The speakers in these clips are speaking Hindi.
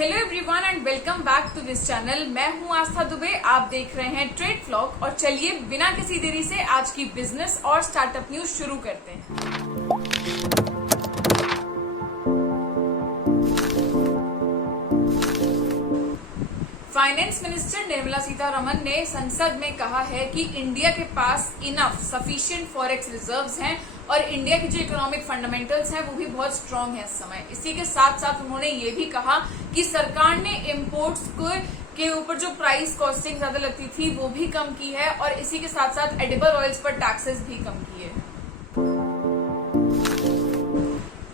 Hello everyone and welcome back to this channel. मैं हूं आस्था दुबे, आप देख रहे हैं ट्रेड व्लॉग। और चलिए बिना किसी देरी से आज की बिजनेस और स्टार्टअप न्यूज शुरू करते हैं। फाइनेंस मिनिस्टर निर्मला सीतारमण ने संसद में कहा है कि इंडिया के पास इनफ सफिशिएंट फॉरेक्स रिजर्व्स हैं और इंडिया की जो इकोनॉमिक फंडामेंटल्स हैं वो भी बहुत स्ट्रांग है इस समय। इसी के साथ साथ उन्होंने ये भी कहा कि सरकार ने इम्पोर्ट्स के ऊपर जो प्राइस कॉस्टिंग ज्यादा लगती थी वो भी कम की है और इसी के साथ साथ एडिबल ऑयल्स पर टैक्सेस भी कम किए हैं।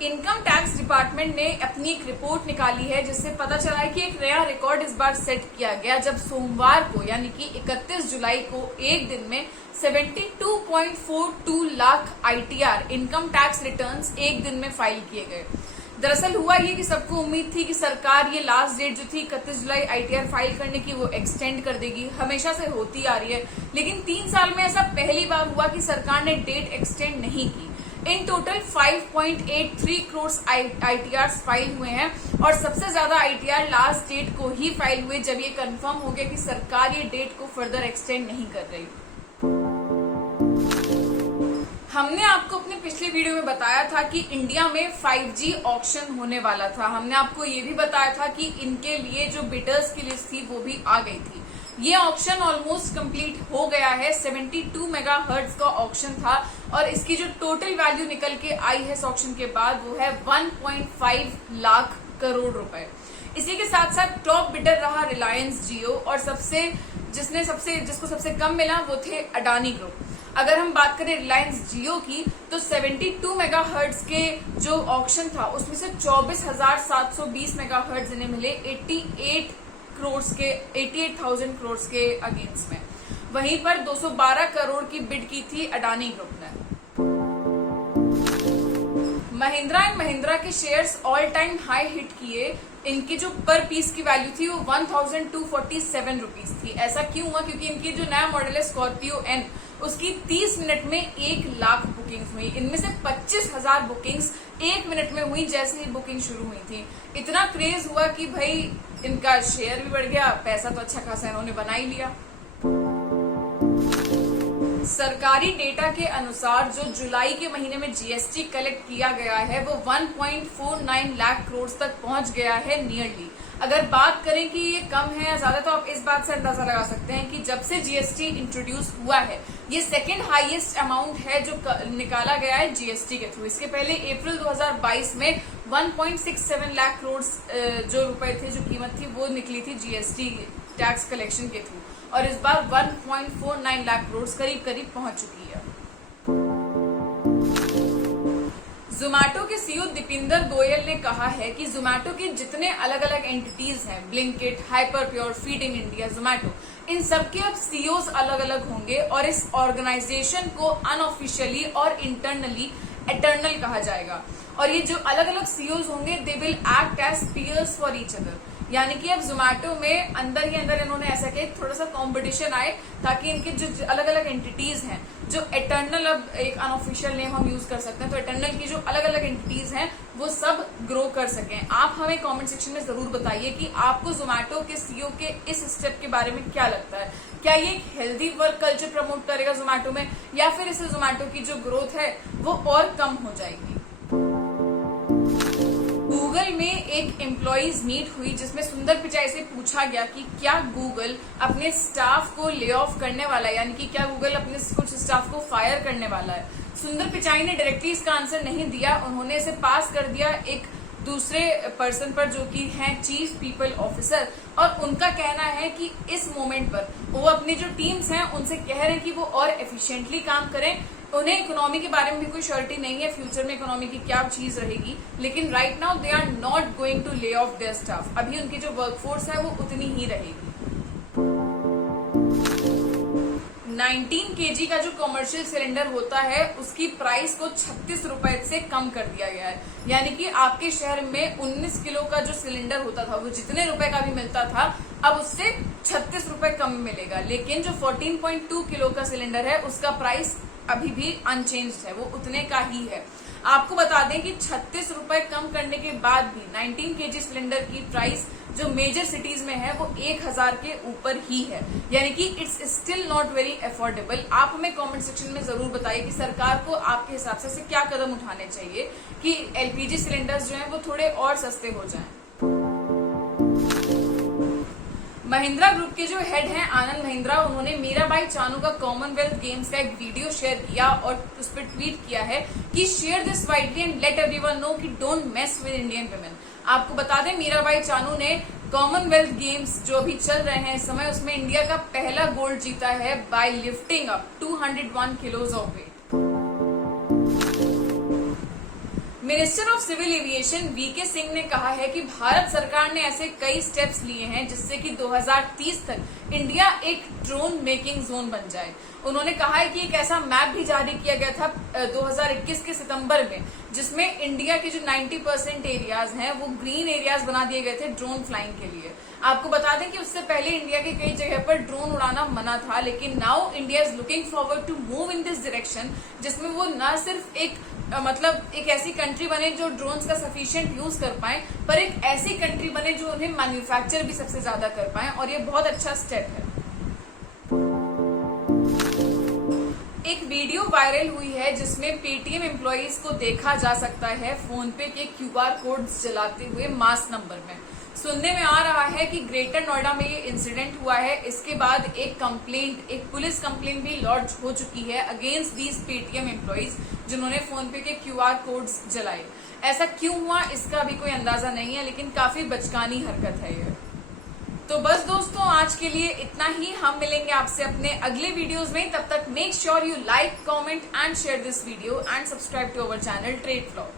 इनकम टैक्स डिपार्टमेंट ने अपनी एक रिपोर्ट निकाली है जिससे पता चला है कि एक नया रिकॉर्ड इस बार सेट किया गया जब सोमवार को यानी कि 31 जुलाई को एक दिन में 72.42 lakh ITR income tax returns एक दिन में फाइल किए गए। दरअसल हुआ ये कि सबको उम्मीद थी कि सरकार ये लास्ट डेट जो थी 31 जुलाई आईटीआर फाइल करने की वो एक्सटेंड कर देगी, हमेशा से होती आ रही है, लेकिन 3 साल में ऐसा पहली बार हुआ कि सरकार ने डेट एक्सटेंड नहीं की। In total 5.83 crore ITR file हुए हैं और सबसे ज्यादा आईटीआर लास्ट डेट को ही फाइल हुए जब ये कंफर्म हो गया कि सरकार ये डेट को फर्दर एक्सटेंड नहीं कर रही। हमने आपको अपने पिछले वीडियो में बताया था कि इंडिया में 5G ऑक्शन होने वाला था। हमने आपको ये भी बताया था कि इनके लिए जो बिडर्स की लिस्ट थी वो भी आ गई थी। ये ऑक्शन ऑलमोस्ट कंप्लीट हो गया है। 72 मेगाहर्ट्ज का ऑक्शन था और इसकी जो टोटल वैल्यू निकल के आई है इस ऑक्शन के बाद वो है 1.5 लाख करोड़ रुपए। इसी के साथ साथ टॉप बिडर रहा रिलायंस जियो और जिसको सबसे कम मिला वो थे अडानी ग्रुप। अगर हम बात करें रिलायंस जियो की तो 72 मेगाहर्ट्ज के जो ऑक्शन था उसमें से 24,720 मेगाहर्ट्ज इन्हें मिले 88,000 करोड़ के अगेंस्ट में। वहीं पर 212 करोड़ की बिड की थी अडानी ग्रुप ने। महिंद्रा एंड महिंद्रा के shares all time high hit किए। इनकी जो पर पीस की वैल्यू थी वो 1247 रुपीज थी। ऐसा क्यों हुआ? क्योंकि इनकी जो नया मॉडल है स्कॉर्पियो एन उसकी 30 मिनट में 1 लाख बुकिंग्स हुई। इनमें से 25,000 बुकिंग्स 1 मिनट में हुई जैसे ही बुकिंग शुरू हुई थी। इतना क्रेज हुआ कि भाई इनका शेयर भी बढ़ गया, पैसा तो अच्छा खासा इन्होंने बना ही लिया। सरकारी डेटा के अनुसार जो जुलाई के महीने में जीएसटी कलेक्ट किया गया है वो 1.49 लाख करोड़ तक पहुंच गया है नियरली। अगर बात करें कि ये कम है या ज्यादा तो आप इस बात से अंदाजा लगा सकते हैं कि जब से जीएसटी इंट्रोड्यूस हुआ है ये सेकेंड हाईएस्ट अमाउंट है जो निकाला गया है जीएसटी के थ्रू। इसके पहले अप्रैल 2022 में 1.67 लाख करोड़ जो रुपए थे, जो कीमत थी वो निकली थी जीएसटी टैक्स कलेक्शन के थ्रू और इस बार 1.49 लाख करोड़ करीब करीब पहुंच चुकी है। जोमैटो के सीईओ दीपिंदर गोयल ने कहा है कि जोमैटो के जितने अलग अलग एंटिटीज हैं, Blinkit, Hyperpure, Feeding India, Zomato, इन सबके अब सीईओज अलग अलग होंगे और इस ऑर्गेनाइजेशन को अनऑफिशियली और इंटरनली एटर्नल कहा जाएगा। और ये जो अलग अलग सीईओज होंगे they will act as peers for each other. यानी कि अब जोमैटो में अंदर ही अंदर इन्होंने ऐसा किया थोड़ा सा कंपटीशन आए ताकि इनके जो अलग अलग एंटिटीज हैं, जो एटर्नल, अब एक अनऑफिशियल नेम हम यूज कर सकते हैं, तो एटर्नल की जो अलग अलग एंटिटीज हैं वो सब ग्रो कर सकें। आप हमें कमेंट सेक्शन में जरूर बताइए कि आपको जोमैटो के सीईओ के इस स्टेप के बारे में क्या लगता है। क्या ये एक हेल्दी वर्क कल्चर प्रमोट करेगा जोमैटो में या फिर इससे जोमैटो की जो ग्रोथ है वो और कम हो जाएगी? गूगल में एक एम्प्लॉइज मीट हुई जिसमें सुंदर पिचाई से पूछा गया कि क्या गूगल अपने स्टाफ को ले ऑफ करने वाला है, यानी कि क्या गूगल अपने कुछ स्टाफ को फायर करने वाला है। सुंदर पिचाई ने डायरेक्टली इसका आंसर नहीं दिया, उन्होंने इसे पास कर दिया एक दूसरे पर्सन पर जो कि हैं चीफ पीपल ऑफिसर, और उनका कहना है कि इस मोमेंट पर वो अपनी जो टीम्स हैं उनसे कह रहे हैं कि वो और एफिशिएंटली काम करें। उन्हें इकोनॉमी के बारे में भी कोई श्योरिटी नहीं है फ्यूचर में इकोनॉमी की क्या चीज रहेगी, लेकिन right now they are not going to lay off their staff. अभी उनकी जो वर्कफोर्स है वो उतनी ही रहेगी। 19 kg का जो कमर्शियल सिलेंडर होता है उसकी प्राइस को 36 रुपए से कम कर दिया गया है। यानी कि आपके शहर में 19 किलो का जो सिलेंडर होता था वो जितने रुपए का भी मिलता था अब उससे 36 रुपए कम मिलेगा, लेकिन जो 14.2 किलो का सिलेंडर है उसका प्राइस अभी भी अनचेंज्ड है, वो उतने का ही है। आपको बता दें कि 36 रुपए कम करने के बाद भी 19 kg सिलेंडर की प्राइस जो मेजर सिटीज में है वो 1000 के ऊपर ही है, यानी कि it's still not very affordable. आप हमें कमेंट सेक्शन में जरूर बताइए कि सरकार को आपके हिसाब से क्या कदम उठाने चाहिए कि एलपीजी सिलेंडर्स जो हैं वो थोड़े और सस्ते हो जाएं। महिंद्रा ग्रुप के जो हेड हैं आनंद महिंद्रा, उन्होंने मीराबाई चानू का कॉमनवेल्थ गेम्स का एक वीडियो शेयर किया और उस पर ट्वीट किया है कि share this widely and let everyone know कि don't mess with Indian women. आपको बता दें मीराबाई चानू ने कॉमनवेल्थ गेम्स जो अभी चल रहे हैं इस समय, उसमें इंडिया का पहला गोल्ड जीता है by lifting up 201 kilos of weight. Minister of civil aviation VK Singh ने कहा है कि भारत सरकार ने ऐसे कई स्टेप्स लिए हैं जिससे कि 2030 तक इंडिया एक ड्रोन मेकिंग जोन बन जाए। उन्होंने कहा है कि एक ऐसा मैप भी जारी किया गया था 2021 के सितंबर में, जिसमें इंडिया के जो 90% एरियाज हैं वो ग्रीन एरियाज बना दिए गए थे ड्रोन फ्लाइंग के लिए। आपको बता दें कि उससे पहले इंडिया के कई जगह पर ड्रोन उड़ाना मना था, लेकिन now India is looking forward to move in this direction, जिसमें वो न सिर्फ एक ऐसी कंट्री बने जो ड्रोन्स का सफिशिएंट यूज कर पाए, पर एक ऐसी कंट्री बने जो उन्हें मैन्युफैक्चर भी सबसे ज्यादा कर पाए, और ये बहुत अच्छा स्टेप है। एक वीडियो वायरल हुई है जिसमें पेटीएम एम्प्लॉइज को देखा जा सकता है फोन पे के क्यूआर कोड्स जलाते हुए मास नंबर में। सुनने में आ रहा है कि ग्रेटर नोएडा में ये इंसिडेंट हुआ है। इसके बाद एक पुलिस कंप्लेंट भी लॉन्च हो चुकी है अगेंस्ट दीज पेटीएम एम्प्लॉइज जिन्होंने फोन पे के क्यूआर कोड्स जलाए। ऐसा क्यों हुआ इसका भी कोई अंदाजा नहीं है, लेकिन काफी बचकानी हरकत है ये। तो बस दोस्तों, आज के लिए इतना ही। हम मिलेंगे आपसे अपने अगले वीडियोस में। तब तक make sure you like, comment and share this video and subscribe to our channel Trade flog.